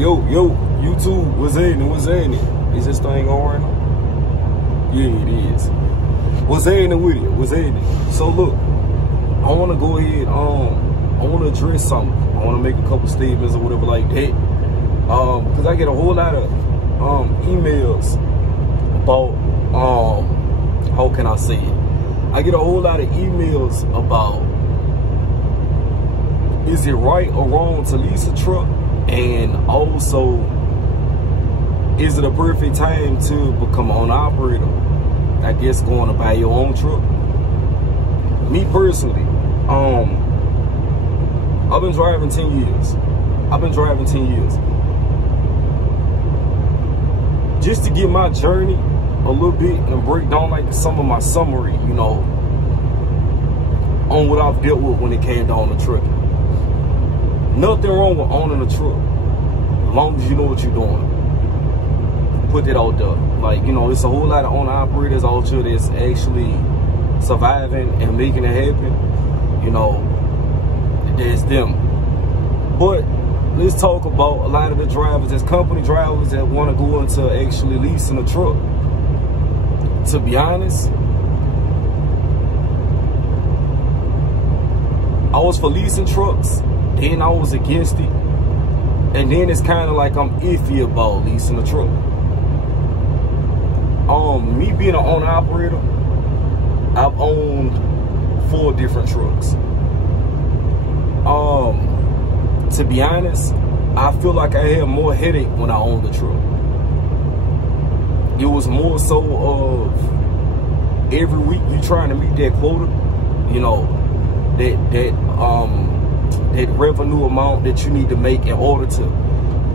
Yo, YouTube, what's happening? What's happening? Is this thing on right now? Yeah, it is. What's happening with it? What's happening? So look, I want to go ahead, I want to address something. I want to make a couple statements or whatever like that. Because I get a whole lot of emails about, how can I say it? I get a whole lot of emails about, is it right or wrong to lease a truck? And also, is it a perfect time to become an owner-operator? I guess going to buy your own truck. Me personally, I've been driving 10 years. Just to get my journey a little bit and break down like some of my summary, you know, on what I've dealt with when it came down to trucking. Nothing wrong with owning a truck, as long as you know what you're doing. Put that out there. Like, you know, it's a whole lot of owner-operators out here that's actually surviving and making it happen. You know, there's them. But let's talk about a lot of the drivers, there's company drivers that want to go into actually leasing a truck. To be honest, I was for leasing trucks, then I was against it, and then it's kind of like I'm iffy about leasing a truck. Me being an owner-operator, I've owned 4 different trucks. To be honest, I feel like I had more headache when I owned the truck. It was more so of every week you trying to meet that quota, you know, that revenue amount that you need to make in order to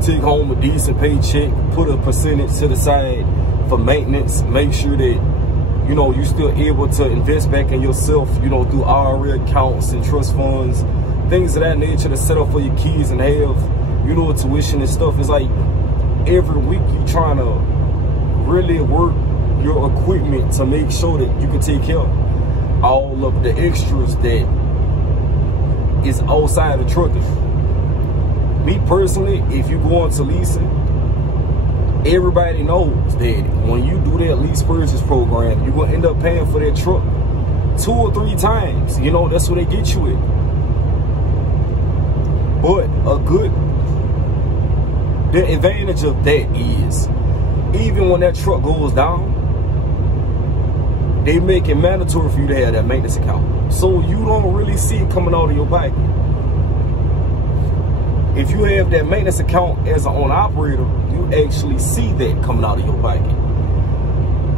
take home a decent paycheck, put a percentage to the side for maintenance, make sure that, you know, you're still able to invest back in yourself, you know, through IRA accounts and trust funds, things of that nature to set up for your kids and have, you know, tuition and stuff. It's like every week you trying to really work your equipment to make sure that you can take care of all of the extras that is outside of trucking. Me personally, if you go into leasing, everybody knows that when you do that lease purchase program, you're going to end up paying for that truck 2 or 3 times. You know, that's what they get you with. But the advantage of that is, even when that truck goes down, they make it mandatory for you to have that maintenance account. So you don't really see it coming out of your pocket. If you have that maintenance account as an owner-operator, you actually see that coming out of your pocket.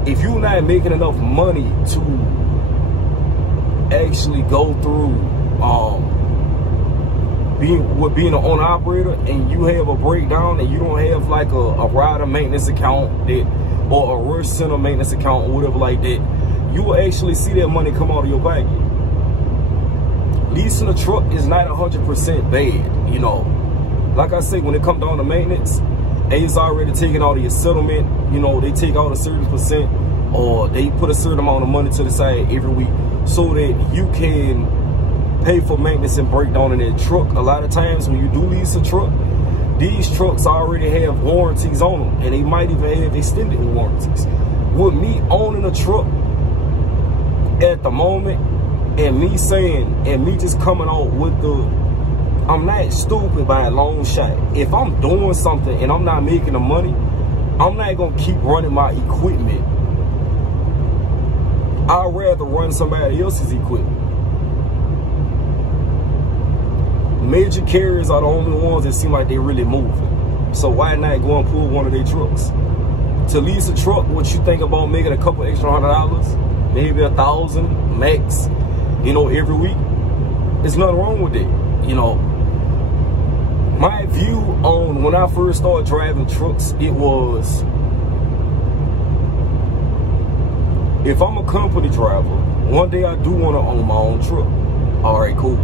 If you're not making enough money to actually go through being an owner-operator, and you have a breakdown and you don't have like a rider maintenance account or a rush center maintenance account or whatever like that, you will actually see that money come out of your pocket. Leasing a truck is not 100% bad, you know. Like I say, when it comes down to maintenance, they's already taking out of your settlement. You know, they take out a certain percent, or they put a certain amount of money to the side every week so that you can pay for maintenance and breakdown in that truck. A lot of times when you do lease a truck, these trucks already have warranties on them, and they might even have extended warranties. With me owning a truck at the moment, and me just coming out with I'm not stupid by a long shot. If I'm doing something and I'm not making the money, I'm not gonna keep running my equipment. I'd rather run somebody else's equipment. Major carriers are the only ones that seem like they're really moving. So why not go and pull one of their trucks? To lease a truck, what you think about making a couple extra $100, maybe $1,000 max, you know, every week? There's nothing wrong with it, you know. My view on when I first started driving trucks, it was, if I'm a company driver, one day I do want to own my own truck. All right, cool.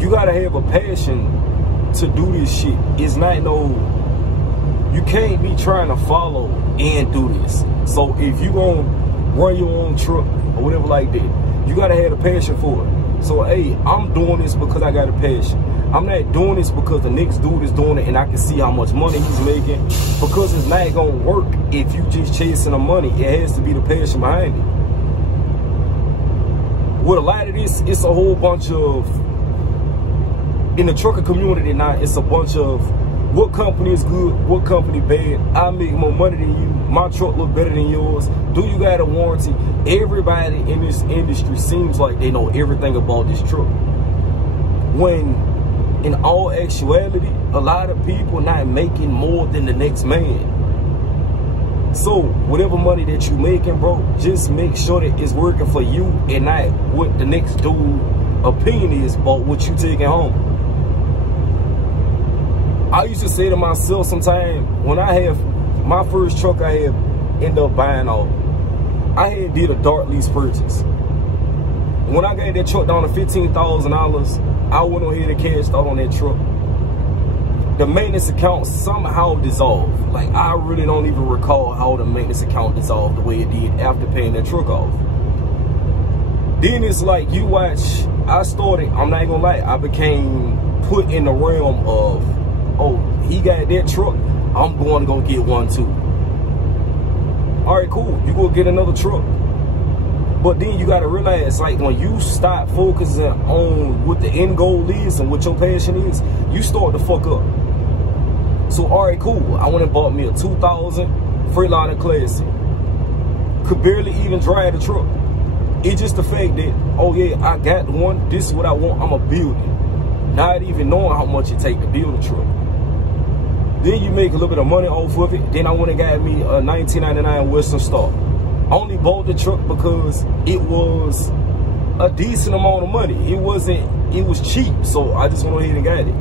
You gotta have a passion to do this shit. It's not you can't be trying to follow and do this. So if you gonna run your own truck or whatever like that, you gotta have a passion for it. So hey, I'm doing this because I got a passion. I'm not doing this because the next dude is doing it and I can see how much money he's making, because it's not gonna work if you just chasing the money. It has to be the passion behind it. With a lot of this, it's a whole bunch of, in the trucker community now, it's a bunch of what company is good, what company bad, I make more money than you, my truck look better than yours, do you got a warranty? Everybody in this industry seems like they know everything about this truck, when in all actuality, a lot of people not making more than the next man. So whatever money that you making, bro, just make sure that it's working for you and not what the next dude opinion is about what you taking home. I used to say to myself sometimes, when I have my first truck I had ended up buying off, I had did a dark lease purchase. When I got that truck down to $15,000, I went ahead and cashed out on that truck. The maintenance account somehow dissolved. Like, I really don't even recall how the maintenance account dissolved the way it did after paying that truck off. Then it's like, you watch, I started, I'm not gonna lie, I became put in the realm of, oh, he got that truck, I'm going to go get one too. All right, cool, you go get another truck. But then you gotta realize, like, when you start focusing on what the end goal is and what your passion is, you start to fuck up. So, all right, cool, I went and bought me a 2000 Freightliner Classic. Could barely even drive the truck. It's just the fact that, oh yeah, I got the one, this is what I want, I'ma build it. Not even knowing how much it take to build a truck. Then you make a little bit of money off of it. Then I went and got me a 1999 Western Star. I only bought the truck because it was a decent amount of money. It was cheap, so I just went ahead and got it.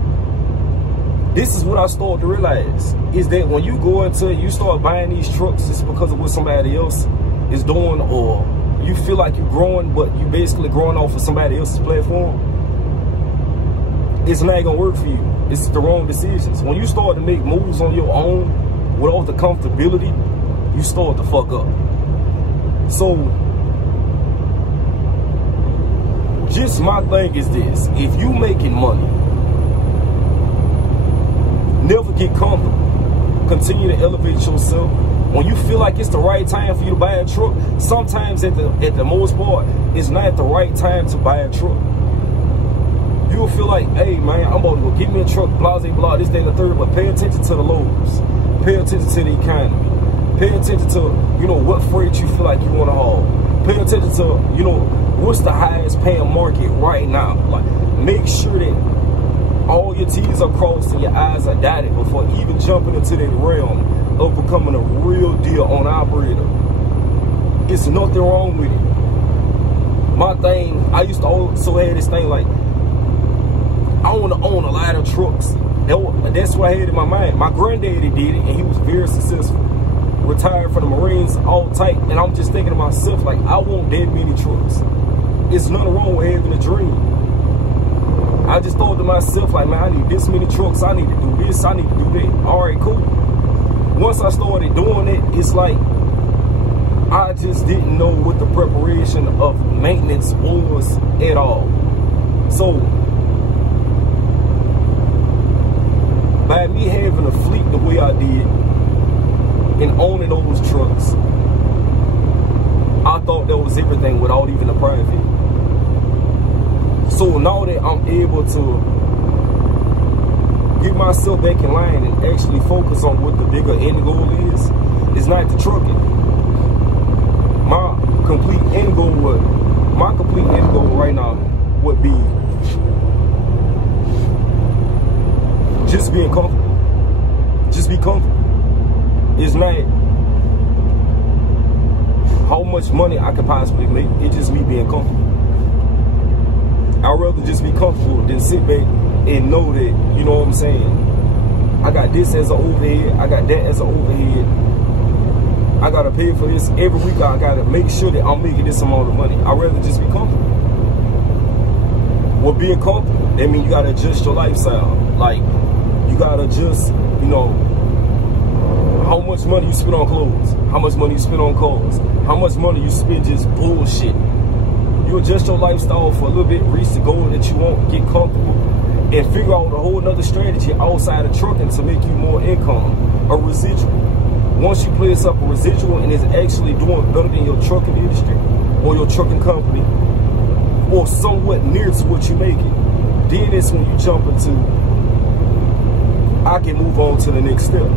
This is what I started to realize, is that when you go into it, you start buying these trucks, it's because of what somebody else is doing, or you feel like you're growing, but you basically growing off of somebody else's platform. It's not gonna work for you. It's the wrong decisions. When you start to make moves on your own without the comfortability, you start to fuck up. So, just my thing is this: if you making money, never get comfortable. Continue to elevate yourself. When you feel like it's the right time for you to buy a truck, sometimes at the most part, it's not the right time to buy a truck. You'll feel like, hey man, I'm about to go get me a truck, blah, blah, blah, this, that, and the third, but pay attention to the lows. Pay attention to the economy. Pay attention to, you know, what freight you feel like you want to haul. Pay attention to, you know, what's the highest paying market right now. Like, make sure that all your T's are crossed and your I's are dotted before even jumping into that realm of becoming a real deal owner operator. It's nothing wrong with it. My thing, I used to also have this thing like, I want to own a lot of trucks. That's what I had in my mind. My granddaddy did it, and he was very successful. Retired from the Marines, all tight, and I'm just thinking to myself, like, I want that many trucks. It's nothing wrong with having a dream. I just thought to myself, like, man, I need this many trucks, I need to do this, I need to do that. All right, cool. Once I started doing it, it's like, I just didn't know what the preparation of maintenance was at all. So, by me having a fleet the way I did and owning those trucks, I thought that was everything without even a private. So now that I'm able to get myself back in line and actually focus on what the bigger end goal is, it's not the trucking. My complete end goal right now would be just being comfortable. Just be comfortable. It's not how much money I could possibly make. It's just me being comfortable. I'd rather just be comfortable than sit back and know that, you know what I'm saying, I got this as an overhead, I got that as an overhead, I gotta pay for this every week, I gotta make sure that I'm making this amount of money. I'd rather just be comfortable. Well, being comfortable, that means you gotta adjust your lifestyle. Like, you gotta just, you know, how much money you spend on clothes, how much money you spend on cars, how much money you spend just bullshit. You adjust your lifestyle for a little bit, reach the goal that you want, get comfortable, and figure out a whole nother strategy outside of trucking to make you more income, a residual. Once you place up a residual and it's actually doing better than your trucking industry or your trucking company, or somewhat near to what you make it, then it's when you jump into, I can move on to the next step.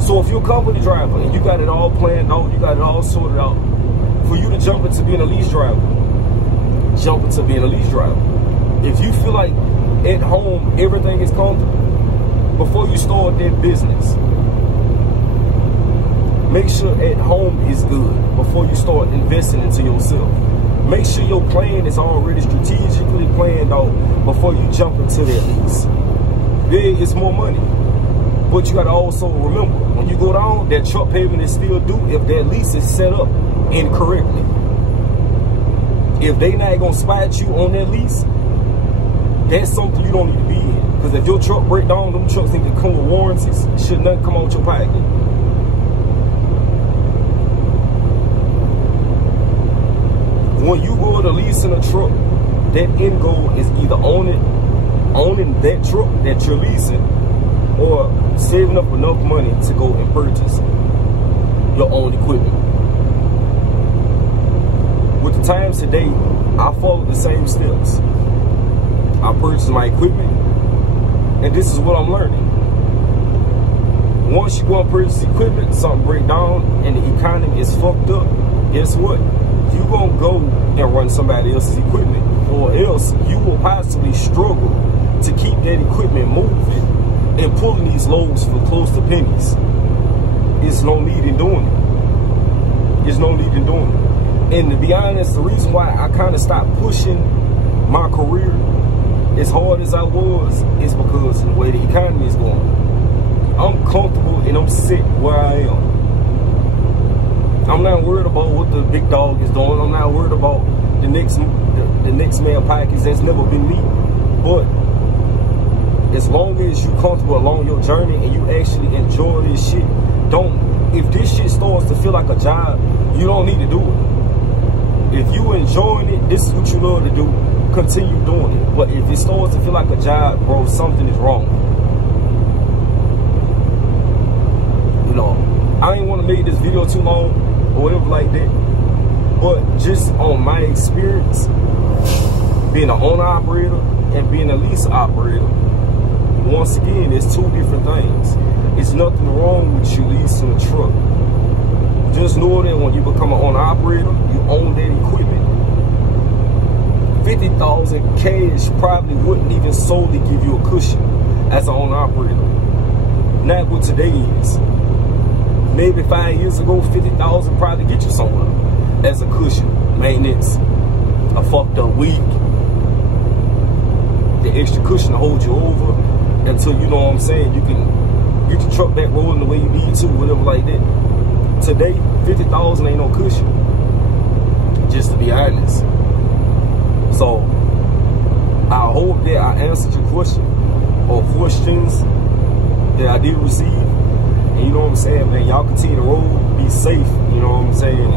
So if you're a company driver and you got it all planned out, you got it all sorted out, for you to jump into being a lease driver, jump into being a lease driver. If you feel like at home everything is comfortable, before you start that business, make sure at home is good before you start investing into yourself. Make sure your plan is already strategically planned out before you jump into that lease. Yeah, it's more money, but you got to also remember, when you go down, that truck payment is still due if that lease is set up incorrectly. If they not gonna spot you on that lease, that's something you don't need to be in. Because if your truck break down, them trucks need to come with warranties. Should nothing come out your pocket. When you go to leasing a truck, that end goal is either owning that truck that you're leasing, or saving up enough money to go and purchase your own equipment. With the times today, I follow the same steps. I purchase my equipment, and this is what I'm learning. Once you go and purchase equipment, something break down and the economy is fucked up, guess what? You gonna go and run somebody else's equipment, or else you will possibly struggle to keep that equipment moving and pulling these loads for close to pennies. It's no need in doing it. There's no need in doing it. And to be honest, the reason why I kind of stopped pushing my career as hard as I was is because of the way the economy is going. I'm comfortable and I'm set where I am. I'm not worried about what the big dog is doing. I'm not worried about the next man pockets. That's never been me. But as long as you're comfortable along your journey and you actually enjoy this shit, if this shit starts to feel like a job, you don't need to do it. If you enjoying it, this is what you love to do, continue doing it. But if it starts to feel like a job, bro, something is wrong. You know, I ain't want to make this video too long or whatever like that. But just on my experience, being an owner-operator and being a lease operator, once again, it's two different things. It's nothing wrong with you leasing a truck. Just know that when you become an owner-operator, you own that equipment. 50,000 cash probably wouldn't even solely give you a cushion as an owner-operator. Not what today is. Maybe 5 years ago, 50,000 probably get you somewhere as a cushion. Maintenance, a fucked up week, the extra cushion to hold you over until, you know what I'm saying, you can get your truck back rolling the way you need to, whatever like that. Today, 50,000 ain't no cushion, just to be honest. So, I hope that I answered your question, or questions that I did receive. And you know what I'm saying, man, y'all continue to roll, be safe, you know what I'm saying.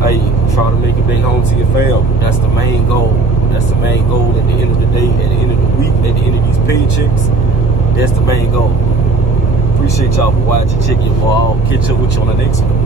Hey, try to make it back home to your family. That's the main goal. That's the main goal at the end of the day, at the end of the week, at the end of these paychecks. That's the main goal. Appreciate y'all for watching. Check your ball. I'll catch up with you on the next one.